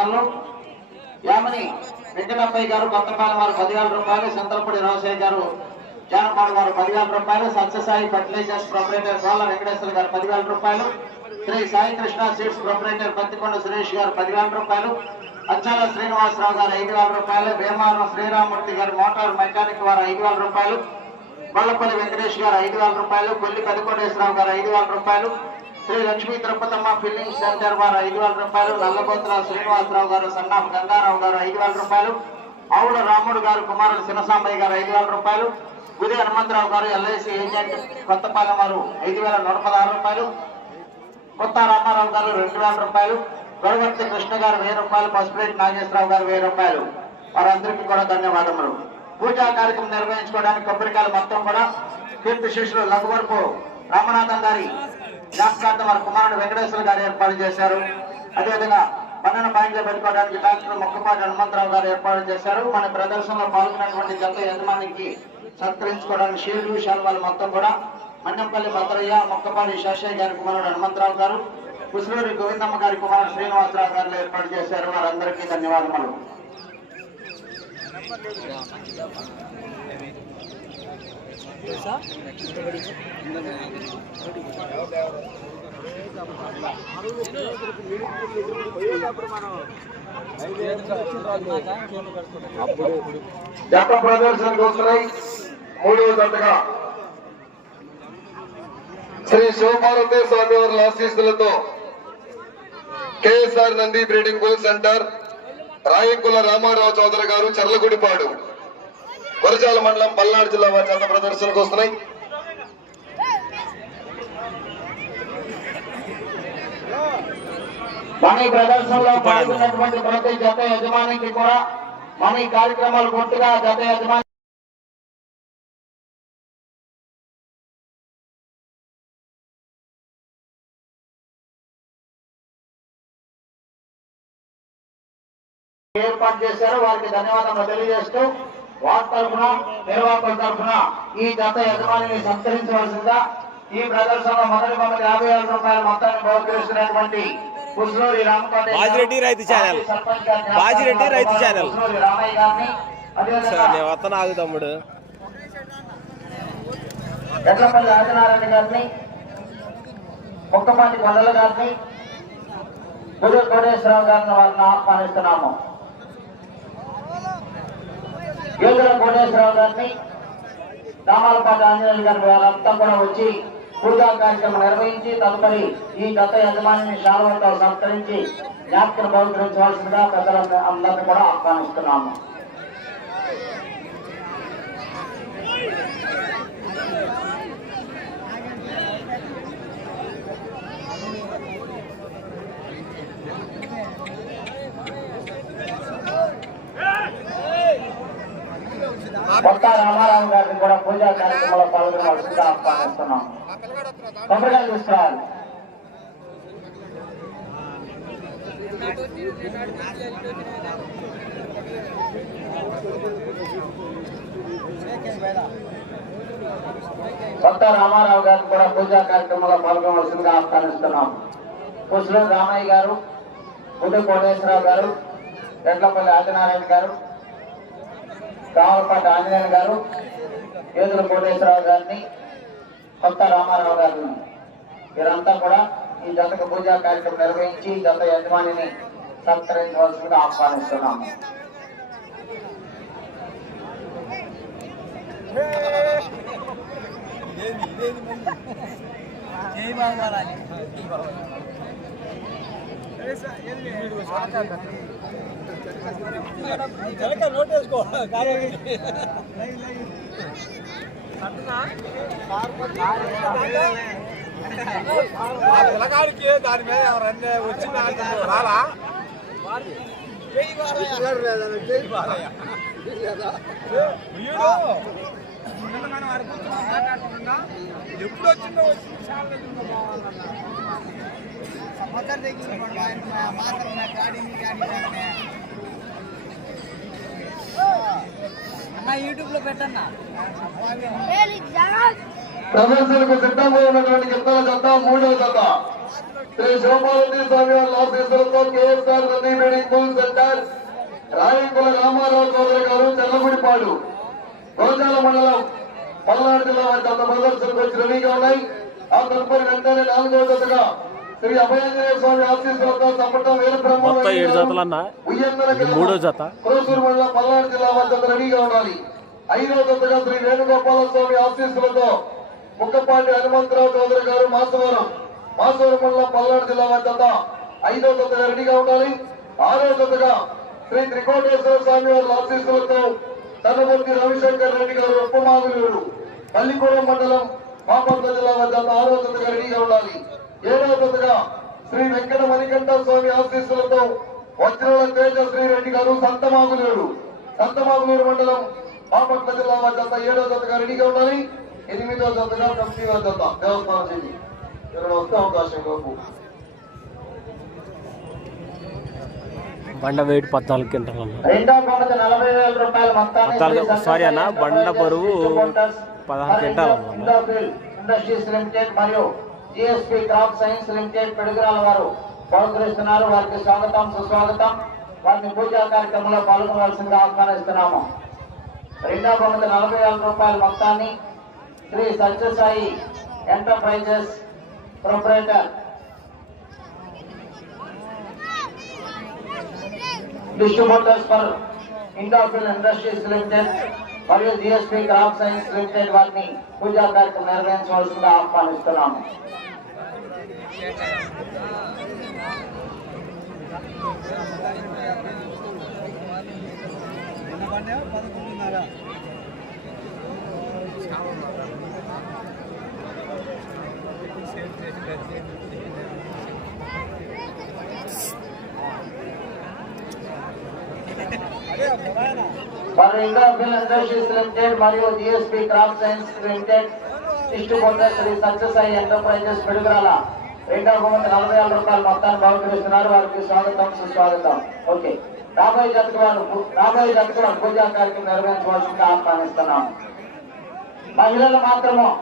ఫైనల్లో యామని వెంకటప్పయ్య గారు కొత్తపాలెం వారు పదివేల రూపాయలు సింతలపూడి రాజశేఖర్ గారు జానపాడు వారు పదివేల రూపాయలు సత్యసాయి ఫర్టిలైజర్స్ ప్రొపరేటర్ గోళ్ళ వెంకటేశ్వర గారు పదివేల రూపాయలు శ్రీ సాయి కృష్ణ సీడ్స్ ప్రొపరేటర్ పత్తికొండ సురేష్ గారు పదివేల రూపాయలు అచ్చాల శ్రీనివాసరావు గారు ఐదు వేల రూపాయలు భీమవరం శ్రీరామూర్తి గారు మోటార్ మెకానిక్ వారు ఐదు వేల రూపాయలు బొల్లపల్లి వెంకటేష్ గారు ఐదు వేల రూపాయలు కొల్లి పెదకోటేశ్వరరావు గారు ఐదు వేల రూపాయలు శ్రీ లక్ష్మీ తిరుపతమ్మ ఫిల్లింగ్ సెంటర్ వారు ఐదు వేల రూపాయలు నల్లగోత్ర శ్రీనివాసరావు గారు సన్నాఫ్ గంగారావు గారు ఐదు వేల రూపాయలు ఆవుల రాముడు గారు కుమారుడు సినసాంబయ్య గారు ఐదు వేల రూపాయలు గురి హనుమంతరావు గారు ఎల్ఐసి ఏజెంట్ కొత్తపాలెం వారు ఐదు వేల నూట పదహారు రూపాయలు కొత్త రామారావు గారు రెండు వేల రూపాయలు గొడవర్తి కృష్ణ గారు వెయ్యి రూపాయలు పసుపురెడ్డి నాగేశ్వరరావు గారు వెయ్యి రూపాయలు. వారందరికీ కూడా ధన్యవాదములు. పూజా కార్యక్రమం నిర్వహించుకోవడానికి కొబ్బరికాయలు మొత్తం కూడా కీర్తి శిష్యులు లఘువరపు రామనాథన్ గారి జ్ఞాపకార్థం వారి కుమారుడు వెంకటేశ్వర గారు ఏర్పాటు చేశారు. అదేవిధంగా పన్నెండు పాయింట్లు పెట్టుకోవడానికి డాక్టర్ మొక్కపాటి హనుమంతరావు గారు ఏర్పాటు చేశారు. మన ప్రదర్శనలో పాల్గొన్నటువంటి జత యజమానికి సత్కరించుకోవడానికి షీల్డ్ శాల్వాలు మొత్తం కూడా మన్నెంపల్లి భద్రయ్య మొక్కపాటి శేషయ్య గారి కుమారుడు హనుమంతరావు గారు కుసులూరి గోవిందమ్మ గారి కుమారుడు శ్రీనివాసరావు గారు ఏర్పాటు చేశారు. వారందరికీ ధన్యవాదములు. జత ప్రదర్శన కోసమై మూడవ జతగా శ్రీ శివపార్వతి స్వామి వారి ఆశీస్సులతో KSR Nandi breeding centre Rayankula Ramarao Chowdary గారు చర్లగుడిపాడు. గురజాల మండలం పల్నాడు జిల్లా వారి జత ప్రదర్శనకు వస్తున్నాయి. మన ఈ ప్రదర్శనలో పాల్గొన్నటువంటి ప్రతి జత యజమానికి కూడా మన ఈ కార్యక్రమాలు పూర్తిగా జత యజమాని ఏర్పాటు చేశారు. వారికి ధన్యవాదాలు తెలియజేస్తూ వారి తరఫున నిర్వాహకుల తరఫున ఈ జత యజమానిని సత్కరించవలసిందిగా ఈ ప్రదర్శనలో మొదటి బొమ్మకి యాభై వేల రూపాయల మొత్తాన్ని బహుకరిస్తున్నటువంటి రైతు ఛానల్. బాజిరెడ్డి రైతు ఛానల్. కుస్లూరి రామయ్య గారిని అదేవిధంగా నేను వస్తాను ఆగు తమ్ముడు ఎట్లపల్లి ఆదినారాయణ గారిని ఒక్కపాటి కొండల గారిని గురు కోటేశ్వరరావు గారిని వారిని ఆహ్వానిస్తున్నాము యోగుల కోటేశ్వరరావు గారిని దామాలపాటి ఆంజనేయులు గారి వారంతా కూడా వచ్చి పూజా కార్యక్రమం నిర్వహించి తదుపరి ఈ గత యజమానిని శాలవతో సంస్కరించి జ్ఞాపకం బహుకరించవలసిందిగా పెద్దలందరినీ కూడా ఆహ్వానిస్తున్నాము. కొత్త రామారావు గారిని కూడా పూజా కార్యక్రమంలో పాల్గొనవలసిందిగా ఆహ్వానిస్తున్నాం. కొబ్బరికాయలు తీసుకురావాలి కొత్త రామారావు గారిని కూడా పూజా కార్యక్రమంలో పాల్గొనవలసిందిగా ఆహ్వానిస్తున్నాం. కుసులు రామయ్య గారు ఉదయ కోటేశ్వరరావు గారు రెడ్లపల్లి ఆదినారాయణ గారు కావలపాటి ఆంజనేయులు గారు యోధుల కోటేశ్వరరావు గారిని కొత్త రామారావు గారిని. వీరంతా కూడా ఈ జతకు పూజా కార్యక్రమం నిర్వహించి జత యజమానిని సత్కరించవలసిందిగా ఆహ్వానిస్తున్నాము. పిల్లగాడికి దాని మీద ఎవరన్నా వచ్చిన రాలా ఎప్పుడు వచ్చిందో వచ్చింది చాలా మొదటి తెగించుకోండి ఆయన మాత్రం నా గాడిని కానీ అన్న యూట్యూబ్లో పెట్టన్నా. ప్రదర్శనకు సిద్ధంగా ఉన్నటువంటి యుద్ధాల జత మూడవ జత. శ్రీ శివపార్వతీ స్వామి వారి ఆశీస్సులతో కేఎస్ఆర్ రద్దీ బీడింగ్ సెంటర్ రాయకుల రామారావు చౌదరి గారు చెల్లగుడిపాడు గోజాల మండలం పల్నాడు జిల్లా వారి తన ప్రదర్శనకు వచ్చినవిగా ఉన్నాయి. ఆ తదుపరి వెంటనే నాలుగవ జతగా మొత్తం ఏడు జతలు అన్న మూడో జత. కురసూరు మండలం పల్నాడు జిల్లా వద్ద రెడీగా ఉండాలి. ఐదో జతగా శ్రీ వేణుగోపాల స్వామి ఆశీస్సులతో ముక్కపాటి హనుమంతరావు చౌదరి గారు మాసవరం మాసవరం మండలం పల్నాడు జిల్లా వద్ద ఐదో జతగా రెడీగా ఉండాలి. ఆరో జతగా శ్రీ త్రికోటేశ్వర స్వామి వారి ఆశీస్సులతో తనపర్తి రవిశంకర్ రెడ్డి గారు ఉప్పమాగులూరు పల్లిగూడెం మండలం బాపట్ల జిల్లా వద్ద ఆరో జతగా రెడీగా ఉండాలి. ఏడవ జతగా శ్రీ వెంకట మణికంఠ స్వామి ఆశీస్సులతో వజ్రాల తేజ శ్రీరెడ్డి గారు సంతమాగులేడు సంతమాగులేరు మండలం బాపట్ల జిల్లా జత ఏడో జతగా రెడీగా ఉండాలి. ఎనిమిదో జతగా కమిటీ వారి జత దేవస్థానం చేసి ఇక్కడ వస్తే అవకాశం లోపు బండ వెయిట్ పద్నాలుగు క్వింటాలు సారీ అన్న, బండ బరువు పదహారు క్వింటాలు ఇండస్ట్రీస్ లిమిటెడ్ మరియు GSP crop science limited Pedugurala వారు బహుకరిస్తున్నారు. వారికి స్వాగతం సుస్వాగతం. వారిని పూజా కార్యక్రమంలో పాల్గొనవలసిందిగా ఆహ్వానిస్తున్నాము. రెండు వందల నలభై వేల రూపాయల మొత్తాన్ని Sri Sathyasai enterprises proprietor distributors for Indofil industries limited మరియు జిఎస్పి క్రాప్ సైన్స్ లిమిటెడ్ వారిని పూజా కార్యక్రమం నిర్వహించవలసిందిగా ఆహ్వానిస్తున్నాము పదకొండున్నర ఇండోఫిల్ ఇండస్ట్రీస్ లిమిటెడ్ మరియు GSP crop science limited distributor Shri Satyasai enterprises Piduguralla. రెండవ బహుమతి నలభై ఆరు రూపాయలు మొత్తాన్ని బహుకరిస్తున్నారు వారికి స్వాగతం సుస్వాగతం. ఓకే రాబోయే జతకు వారు రాబోయే జతకు వారు పూజా కార్యక్రమం నిర్వహించవలసిందిగా ఆహ్వానిస్తున్నాం. మహిళలు మాత్రము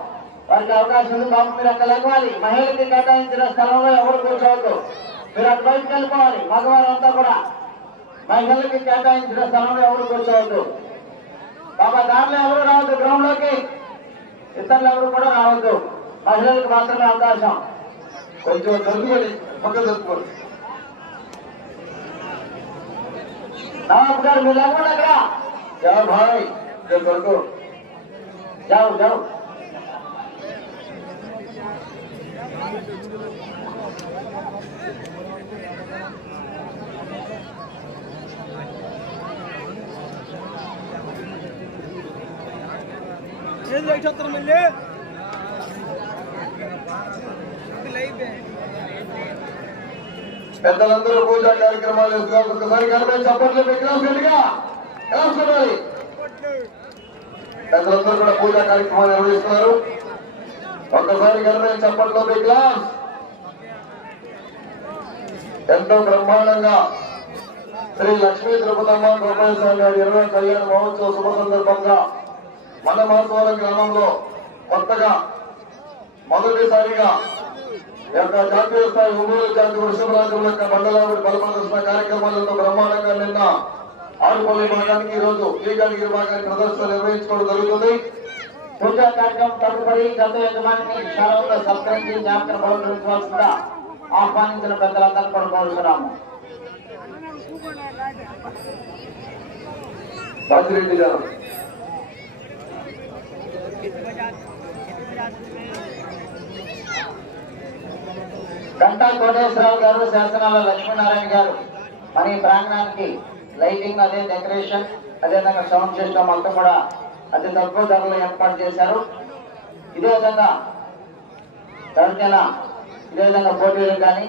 వారికి అవకాశం ఉంది. బాబు మీరు అక్కడ లెగవాలి మహిళలకి కేటాయించిన స్థలంలో ఎవరు కూర్చోవద్దు. మీరు అటువైపు బయటకు వెళ్ళిపోవాలి. మగవారు కూడా. మహిళలకి కేటాయించిన స్థలంలో ఎవరు కూర్చోవద్దు. బాబా దారిలో ఎవరు రావద్దు గ్రౌండ్లోకి ఇతరులు ఎవరు కూడా రావద్దు. మహిళలకు మాత్రమే అవకాశం. కొంచెం జరుపుకోండి పక్క జరుపుకోండి నవాబ్ గారు మీరు లేకుండా అక్కడ. యా భాయ్ రేపు వరకు జావు జావు. పెద్దలందరూ పూజా కార్యక్రమాలు చేస్తున్నారు ఒకసారి కనపడి చప్పట్లు విగ్రహం గట్టిగా. ఎలా పెద్దలందరూ కూడా పూజా కార్యక్రమాలు నిర్వహిస్తున్నారు. ఒక్కసారి కనపడి చప్పట్లో విగ్రహం ఎంతో బ్రహ్మాండంగా శ్రీ లక్ష్మీ తిరుపతమ్మ గోపాల స్వామి గారి ఇరవై కళ్యాణ మహోత్సవ శుభ సందర్భంగా మన మాసవరం గ్రామంలో కొత్తగా మొదటిసారిగా యొక్క జాతీయ స్థాయి ఒంగోలు జాతి వృషభరాజుల యొక్క మండలావిడి బలప్రదర్శన కార్యక్రమాలతో బ్రహ్మాండంగా నిన్న ఆరుపల్లి భాగానికి ఈ రోజు శ్రీకాళగిరి భాగానికి ప్రదర్శన నిర్వహించుకోవడం జరుగుతుంది. పూజా కార్యక్రమం తదుపరి గత యజమానిని శాలతో సత్కరించి జ్ఞాపకం బహుకరించవలసిందిగా ఆహ్వానించిన పెద్దలందరూ కూడా కోరుతున్నాము. బాజిరెడ్డి గారు. గంటా కోటేశ్వరరావు గారు శాసనాల లక్ష్మీనారాయణ గారు మన ఈ ప్రాంగణానికి లైటింగ్ అదే డెకరేషన్ అదేవిధంగా సౌండ్ సిస్టమ్ అంతా కూడా అతి తక్కువ ధరలో ఏర్పాటు చేశారు. ఇదే విధంగా ఎవరికైనా ఇదే విధంగా పోటీలకు కానీ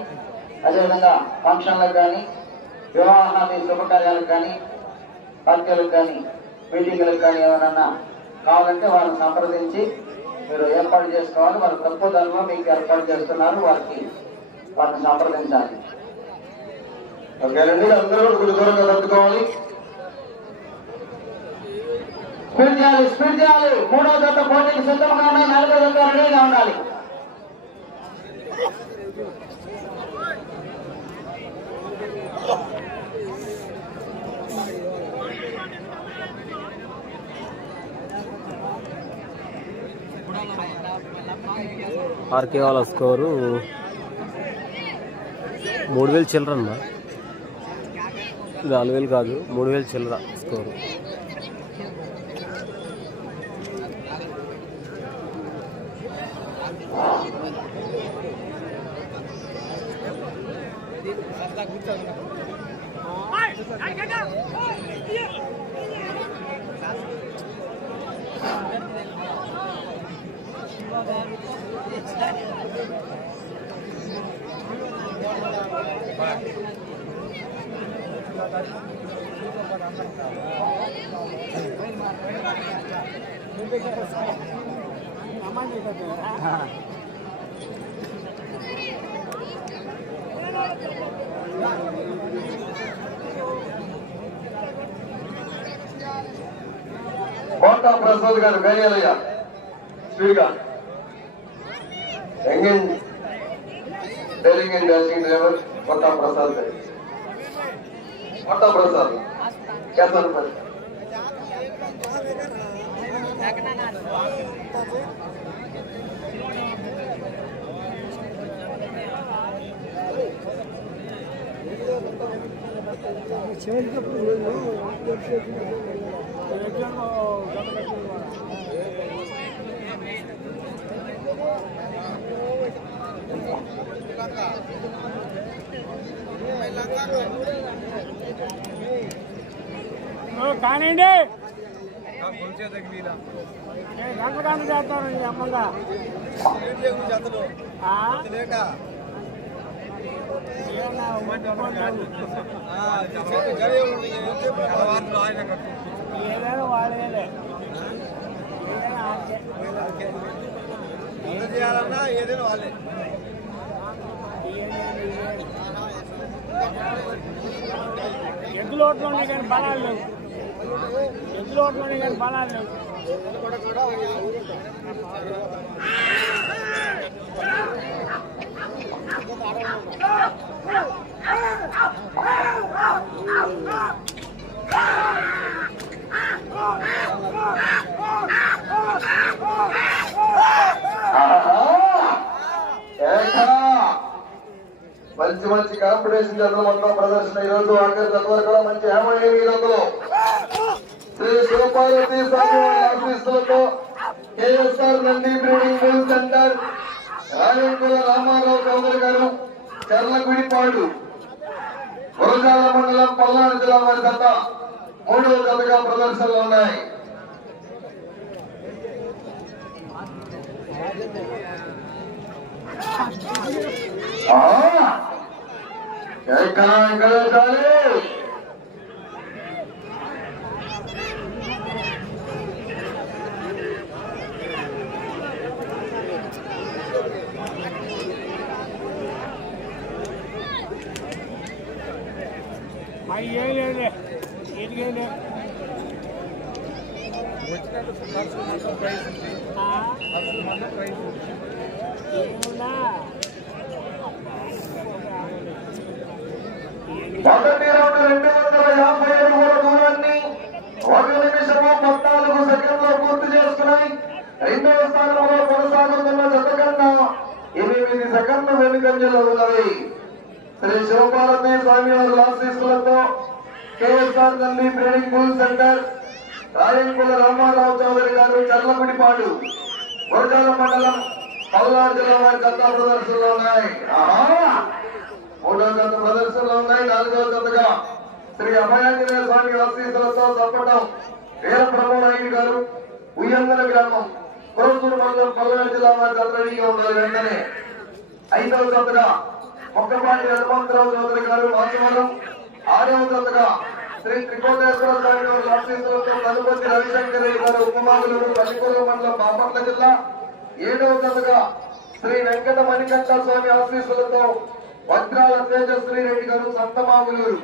అదేవిధంగా ఫంక్షన్లకు కానీ వివాహాది శుభకార్యాలకు కానీ పార్టీలకు కానీ మీటింగ్లకు కానీ ఏమైనా కావాలంటే వారిని సంప్రదించి మీరు ఏర్పాటు చేసుకోవాలి. వారు తక్కువ ధరలో మీకు ఏర్పాటు చేస్తున్నారు. వారికి వారిని సంప్రదించాలి. ఓకేనండి అందరూ కొంచెం దూరంగా తట్టుకోవాలి స్పీడ్ చేయాలి స్పీడ్ చేయాలి మూడో జత పోటీకి సిద్ధంగా ఉన్నాయి. నాలుగో జత రెడీగా ఉండాలి. ఆర్కే వాళ్ళ స్కోరు మూడు వేలు చిల్లర అన్న నాలుగు వేలు కాదు మూడు వేలు చిల్లర score. కోటా ప్రసాద్ గారు గడియాలయ్య స్పీడ్గా engage daring and dashing driver Kota Prasad garu Kota Prasad Kesanapalli కానివ్వండి. గంటగానే చేస్తాను ఈ అమ్మంగా. ఏదైనా ఆకే. చేయాలన్నా ఏదైనా వాళ్ళే. ఎద్దుల ఓట్లోనే కానీ బలాలు లేవు. మంచి మంచి కాంపిటీషన్ జతలు మొత్తం ప్రదర్శన ఈరోజు రోజు ఆఖరి కూడా మంచి ఏమని ఏమి జతలు శివపార్వతి స్వామి వారి KSR Nandi breeding mill centre రాజంకుల Ramarao Chowdary గారు చర్లగుడిపాడు గురజాల మండలం పల్నాడు జిల్లా వారి గత మూడవ జతగా ప్రదర్శనలు ఉన్నాయి ఆ! ఎక్కడ ఎక్కడ మొదటి రౌండ్ రెండు వందల యాభై అడుగుల దూరాన్ని ఒక నిమిషము పద్నాలుగు పూర్తి చేసుకున్నాయి రెండవ స్థానంలో కొనసాగుతున్న జత కన్నా ఎనిమిది సెకండ్లు వెనుకంజలో ఉన్నవి శ్రీ శివపార్వతి స్వామి వారు KSR training centre Rayankula Ramarao Chowdary గారు చర్లగుడిపాడు గురజాల మండలం పల్నాడు జిల్లా వారి కథా ప్రదర్శనలో ఉన్నాయి. మూడో కథ ప్రదర్శనలో ఉన్నాయి. నాలుగో కథగా శ్రీ అభయాంజనేయ స్వామి ఆశీస్సులతో చప్పటం వీర ప్రమోదయ్య గారు ఉయ్యంగల గ్రామం కోసూరు మండలం పల్నాడు జిల్లా వారి జత రెడీగా ఉండాలి. వెంటనే ఐదవ కథగా మొక్కపాటి హనుమంతరావు చౌదరి గారు మాచవరం ఆరవ కథగా శ్రీ త్రికోటేశ్వర స్వామి వారి ఆశీస్సులతో కనుపతి రవిశంకర్ గారు ఉపమాగులూరు పల్లిపూరు మండలం బాపట్ల జిల్లా ఏడవ దశగా శ్రీ వెంకట మణికంఠ స్వామి ఆశీస్సులతో వజ్రాల తేజశ్రీ రెడ్డి గారు సంతమాగులూరు.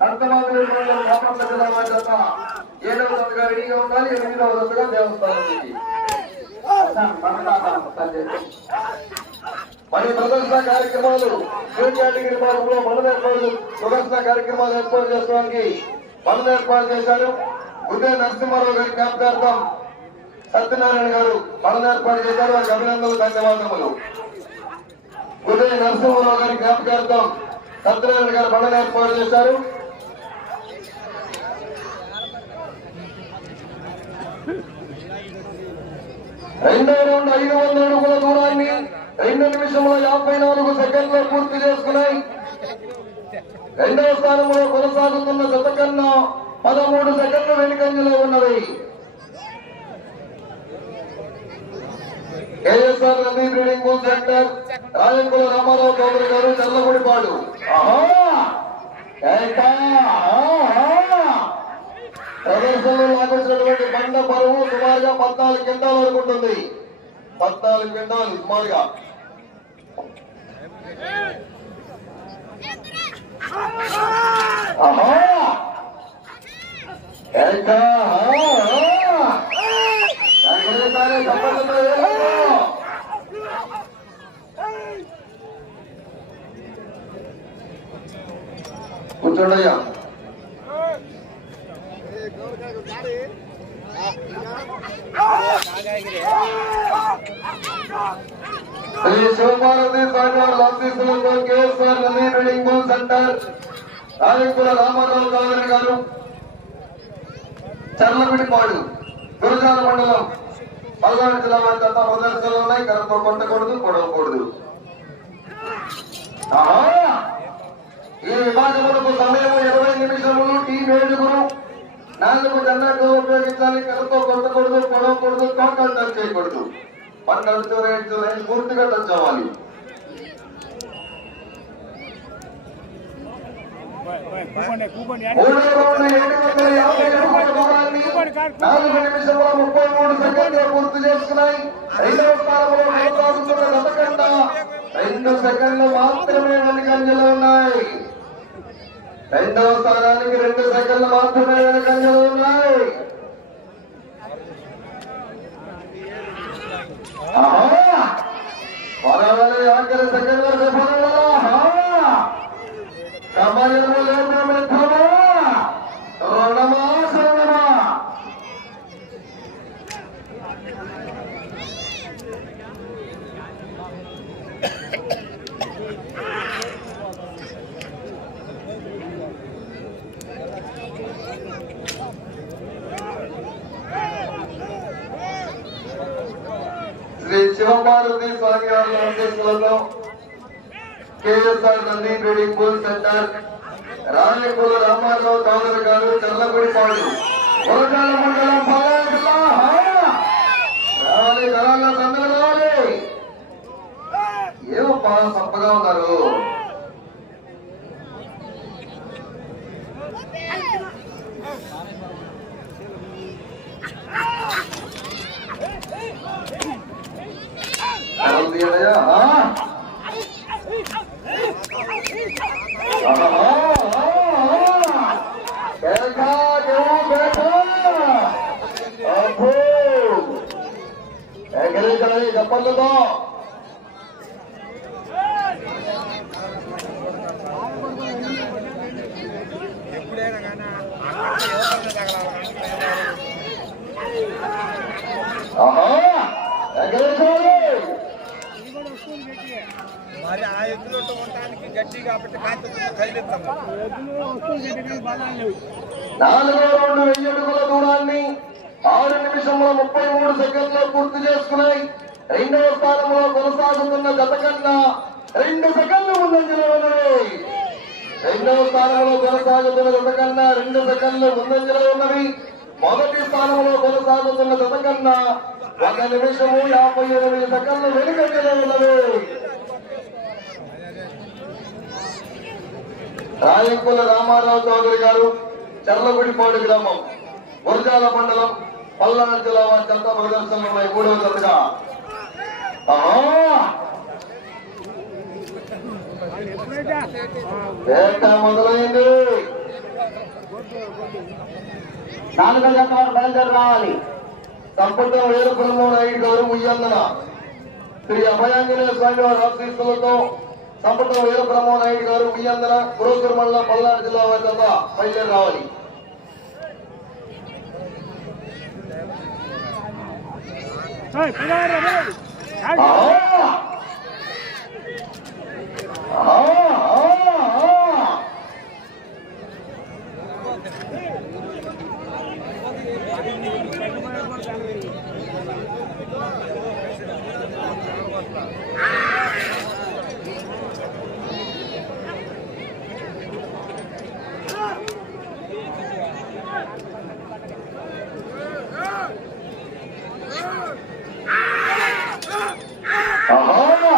సంతమాగులూరు మండలం బాపట్ల జిల్లా వారి దశ ఏడవ దశగా రెడీగా ఉండాలి ఎనిమిదవ దశగా దేవస్థానం మరి ప్రదర్శన కార్యక్రమాలు ఏ కేటగిరీ మార్గంలో మనం ఏర్పాటు ప్రదర్శన కార్యక్రమాలు ఏర్పాటు చేసుకోవడానికి పనులు ఏర్పాటు చేశారు. ఉదయ నరసింహారావు గారి జ్ఞాపకార్థం సత్యనారాయణ గారు మనం ఏర్పాటు చేశారు. వారికి అభినందనలు ధన్యవాదములు. ఉదయ నరసింహారావు గారి జ్ఞాపకార్థం సత్యనారాయణ గారు మనం ఏర్పాటు చేశారు. రెండవ రౌండ్ ఐదు వందల అడుగుల దూరాన్ని రెండు నిమిషముల యాభై నాలుగు సెకండ్లో పూర్తి చేసుకున్నాయి. రెండవ స్థానంలో కొనసాగుతున్న జత కన్నా పదమూడు సెకండ్లు వెనుకంజలో ఉన్నది KSR Nandi breeding bull centre. Rajankula Ramarao Chowdary గారు చల్లగుడిపాడు ఆహా! ప్రదర్శనలో లాగొచ్చినటువంటి బండ బరువు సుమారుగా పద్నాలుగు క్వింటాల వరకు ఉంటుంది. పద్నాలుగు క్వింటాలు సుమారుగా. కూర్చోండి అయ్యా శ్రీ శివపార్వతి స్వామివారి KSR Nandi building centre. Ramarao garu. Charlapidipadu Gurazala మండలం పల్నాడు జిల్లా వారి తప్ప ప్రదర్శనలు ఉన్నాయి. కరెంతో కొట్టకూడదు కొడవకూడదు ఈ విభాగములకు సమయం ఇరవై నిమిషములు. టీ ఏడుగురు నాలుగు జెండాలు ఉపయోగించాలి కలతో కొట్టకూడదు కొడవకూడదు టోటల్ టచ్ చేయకూడదు పన్నెండు చూరేంచు లైన్ పూర్తిగా టచ్ అవ్వాలి నాలుగు నిమిషముల ముప్పై మూడు సెకండ్లు పూర్తి చేసుకున్నాయి. రెండవ స్థానంలో కొనసాగుతున్న రెండు సెకండ్లు మాత్రమే వెనుకంజలో ఉన్నాయి. రెండవ స్థానానికి రెండు సెకండ్లు మాత్రమే వెనకంజలు ఉన్నాయి. పరవాలి ఆఖరి సెకండ్ వరకు పరవాలా సమయము లేదు మిత్రమా రుణమా శ్రమమా శ్రీ శివపార్వతి స్వామి వారి KSR Nandi breeding bull centre Rayapur Ramarao Chowdary garu Challagudipadu Gurazala మండలం పల్నాడు జిల్లా రావాలి రావాలి ఏమో ఉన్నారు? కర్రలు తీయండియా, ఆహా, ఆహా. మరి ఆ ఎద్దులు ఉండటానికి గట్టి కాబట్టి నాలుగో రౌండ్ వెయ్యి అడుగుల దూరాన్ని ఆరు నిమిషముల ముప్పై మూడు సెకండ్లో పూర్తి చేసుకున్నాయి. రెండవ స్థానంలో కొనసాగుతున్న గత కన్నా రెండు సెకండ్లు ముందంజలో ఉన్నవి రెండవ స్థానంలో కొనసాగుతున్న గత కన్నా రెండు సెకండ్లు ముందంజలో ఉన్నవి. మొదటి స్థానంలో కొనసాగుతున్న గత కన్నా ఒక నిమిషము యాభై ఎనిమిది సెకండ్లు వెనుకంజలో ఉన్నవి. రాయకుల రామారావు చౌదరి గారు చర్లగుడిపాడు గ్రామం గురజాల మండలం పల్నాడు జిల్లా వారి చెత్త ప్రదర్శనలో ఉన్నాయి మూడవ జతగా మొదలైంది. నాలుగో జత వారు బయలుదేరి రావాలి సంపద వీరబ్రహ్మ నాయుడు గారు ఉయ్యందన. శ్రీ అభయాంజనేయ స్వామి వారి ఆశీస్సులతో సంపద వీరబ్రహ్మ నాయుడు గారు ఉయ్యందన గురుసూరు మండలం పల్నాడు జిల్లా వారి చెత్త బయలుదేరి రావాలి. ఏయ్, పిల్లవాడు రా, పిల్లవాడు. కాదు. ఆహా! ఆహా! ఆహా! ఆహా!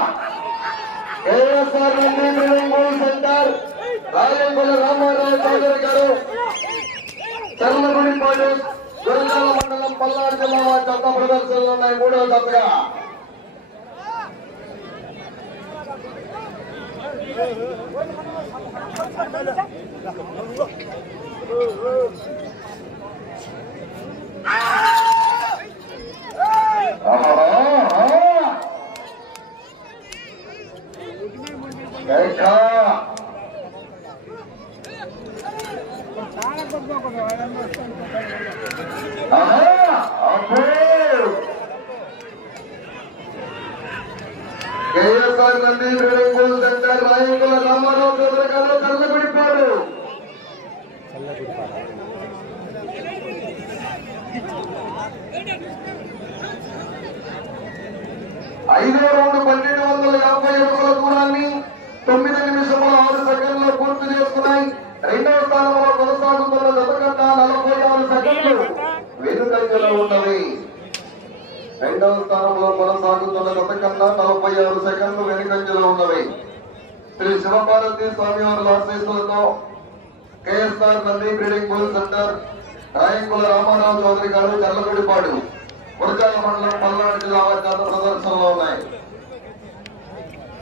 కేఎస్ఆర్ నుండి మిలింగూల్ సెంటర్ రాజంపల్లి రామారావు చౌదరి గారు చర్లగుడిపాడు గురజాల మండలం పల్నాడు జిల్లా వారి చెత్త ప్రదర్శనలు ఉన్నాయి మూడవ జతగా ఆహా! ఏకా! చాలా కొట్టుకోకూడదు, వాళ్ళందరూ వస్తుంటారు. ఆహా! అబ్బో! కేఎస్ఆర్ నంది మిలింగూల్ సెంటర్ రాయకుల రామారావు చౌదరి గారు చల్లబడిపాడు ఐదో రౌండ్ పన్నెండు వందల యాభై అడుగుల దూరాన్ని తొమ్మిది నిమిషముల ఆరు సెకండ్లు పూర్తి చేసుకున్నాయి. రెండవ స్థానంలో కొనసాగుతున్న జత నలభై ఆరు సెకండ్లు వెనుకంజలో ఉన్నవి. రెండవ స్థానంలో కొనసాగుతున్న జత నలభై ఆరు సెకండ్లు వెనుకంజలో ఉన్నవి. శ్రీ శివభారతి స్వామి వారి ఆశీస్సులతో KSR Nandi breeding bull centre Rayankula Ramarao Chowdary గారు చల్లగుడిపాడు గురజాల మండలం పల్నాడు జిల్లా వారి ప్రదర్శనలో ఉన్నాయి.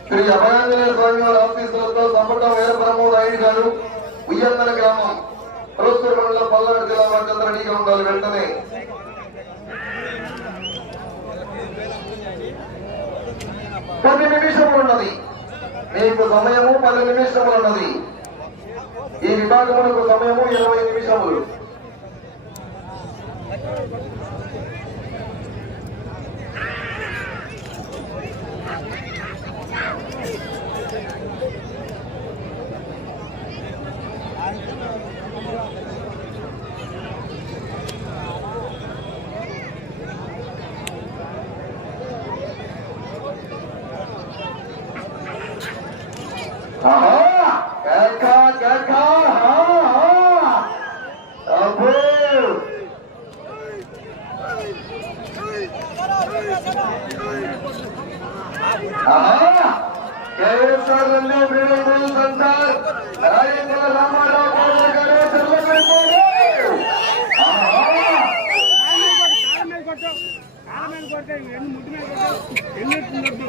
శ్రీ అభయాంజనేయ స్వామి వారి ఆఫీసులతో సంపటం వీరబ్రహ్మ నాయుడు గారు ఉయ్యందల గ్రామం ప్రభుత్వ మండలం పల్నాడు జిల్లా వారి రెడీగా ఉండాలి వెంటనే. పది నిమిషములు ఉన్నది మీకు సమయము పది నిమిషములు ఉన్నది ఈ విభాగమునకు సమయము ఇరవై నిమిషములు ఆహా! కేక, కేక, ఆహా, ఆహా! అబ్బో! ఆహా! KSR Nandi breeding bull centre Rajendra Ramarao Goud గారు చెల్లబడిపోయారు. ఆహా! కాళ్ళ మీద కొట్టు కాళ్ళ మీద కొట్టు ఎన్ని ముద్దు మీద కొట్టు ఎన్ని వద్దు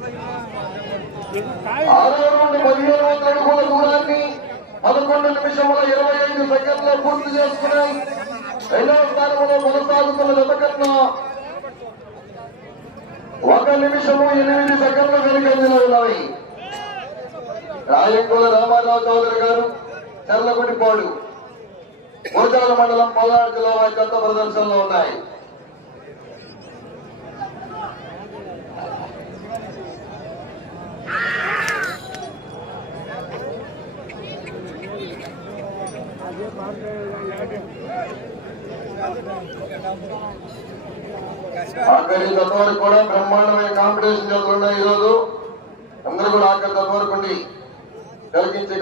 పదిహేను వందల అడుగుల దూరాన్ని పదకొండు నిమిషముల ఇరవై ఐదు సెకండ్లు పూర్తి చేసుకున్నాయి. రెండవ స్థానంలో కొనసాగుతున్న ఒక నిమిషము ఎనిమిది సెకండ్లు వెనుకంజలో ఉన్నాయి. రాయంకుల రామారావు చౌదరి గారు చర్లగుడిపాడు గురజాల మండలం పల్నాడు జిల్లా వారి ప్రదర్శనలో ఉన్నాయి. ఆఖరి దత్త వరకు కూడా బ్రహ్మాండమైన కాంపిటీషన్ జరుగుతున్నాయి ఈ రోజు అందరూ కూడా ఆఖరి దత్త వరకు ఉండి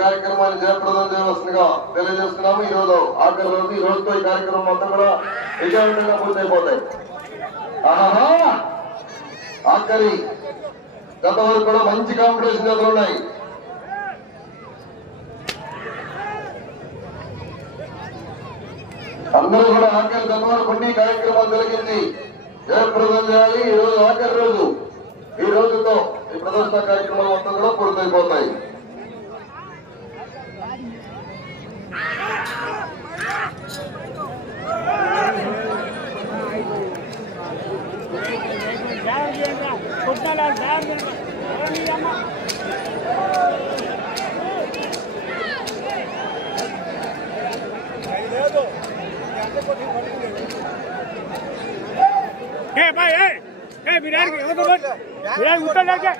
కార్యక్రమాన్ని జయప్రదం చేయవలసిందిగా తెలియజేస్తున్నాము. ఈ రోజు ఆఖరి రోజు ఈ రోజుతో ఈ కార్యక్రమం మొత్తం కూడా విజయవంతంగా పూర్తయిపోతాయి. ఆహా ఆఖరి గత వరకు కూడా మంచి కాంపిటీషన్ జరుగుతున్నాయి. అందరూ కూడా ఆఖరి గత వరకు ఉండి కార్యక్రమాలు జరిగింది. జయప్రదం చేయాలి ఈ రోజు ఆఖరి రోజు. ఈ రోజుతో ఈ ప్రదర్శన కార్యక్రమాలు మొత్తం కూడా పూర్తయిపోతాయి. కొట్టాలి હે ભાઈ હે હે વિરાટ ગયો તો બસ વિરાટ ઉતર લાગે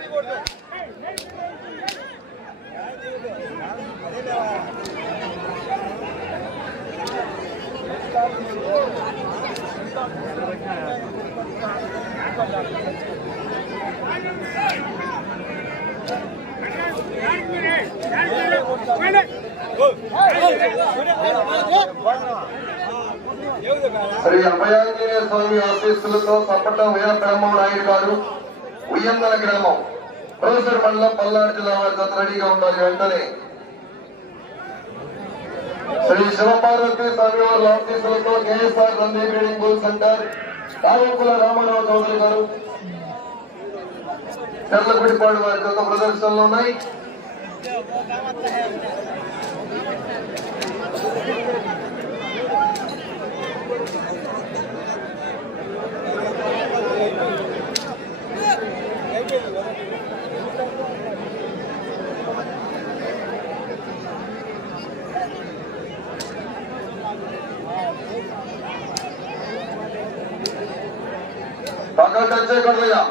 Go! శ్రీ అభయాంజనేయ స్వామి ఆశీస్సులతో సప్పట వీర బ్రహ్మ నాయుడు గారు ఉయ్యందల గ్రామం. ప్రొఫెసర్ మండలం పల్నాడు జిల్లా వారి జత రెడీగా ఉండాలి వెంటనే. శ్రీ శివపార్వతి స్వామి వారి ఆశీస్సులతో కేఎస్ఆర్ రంది breeding bull centre. Kavepula Ramarao Chowdary గారు చెర్లగుడిపాడు వారి యొక్క ప్రదర్శనలు ఉన్నాయి. పక్కన టచ్ చేయకూడదయ్యా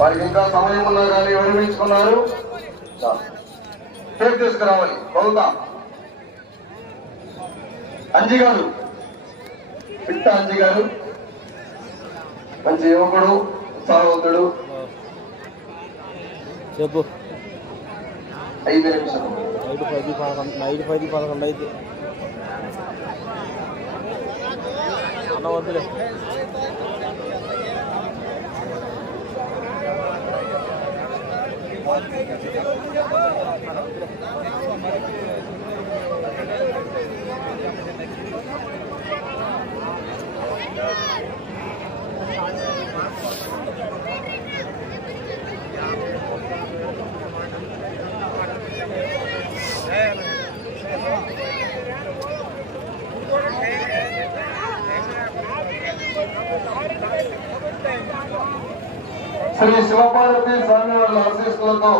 వారికి ఇంకా సమయం ఉన్నా కానీ విరమించుకున్నారు కేక్ తీసుకురావాలి. బహుదా అంజి గారు. పిట్ట అంజి గారు. మంచి యువకుడు ఉత్సాహవంతుడు. చెప్పు. ఐదు నిమిషాలు. నైట్ పది పదకొండు నైట్ పది పదకొండు అయితే. వద్దులే. శ్రీ శివపార్వతి స్వామి వారి ఆశీస్సులతో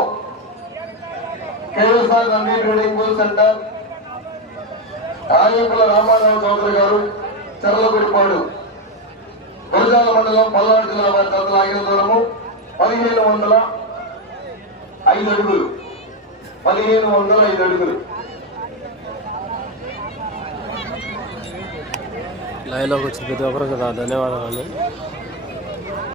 KSR Nandi trading bull centre Ayakula Ramarao Chowdary garu Cherlagudipadu Gurazala మండలం పల్నాడు జిల్లా వారి జత లాగిన దూరము పదిహేను వందల ఐదు అడుగులు. పదిహేను వందల ఐదు అడుగులు. లైవ్లోకి వచ్చిన ప్రతి ఒక్కరికి ధన్యవాదాలు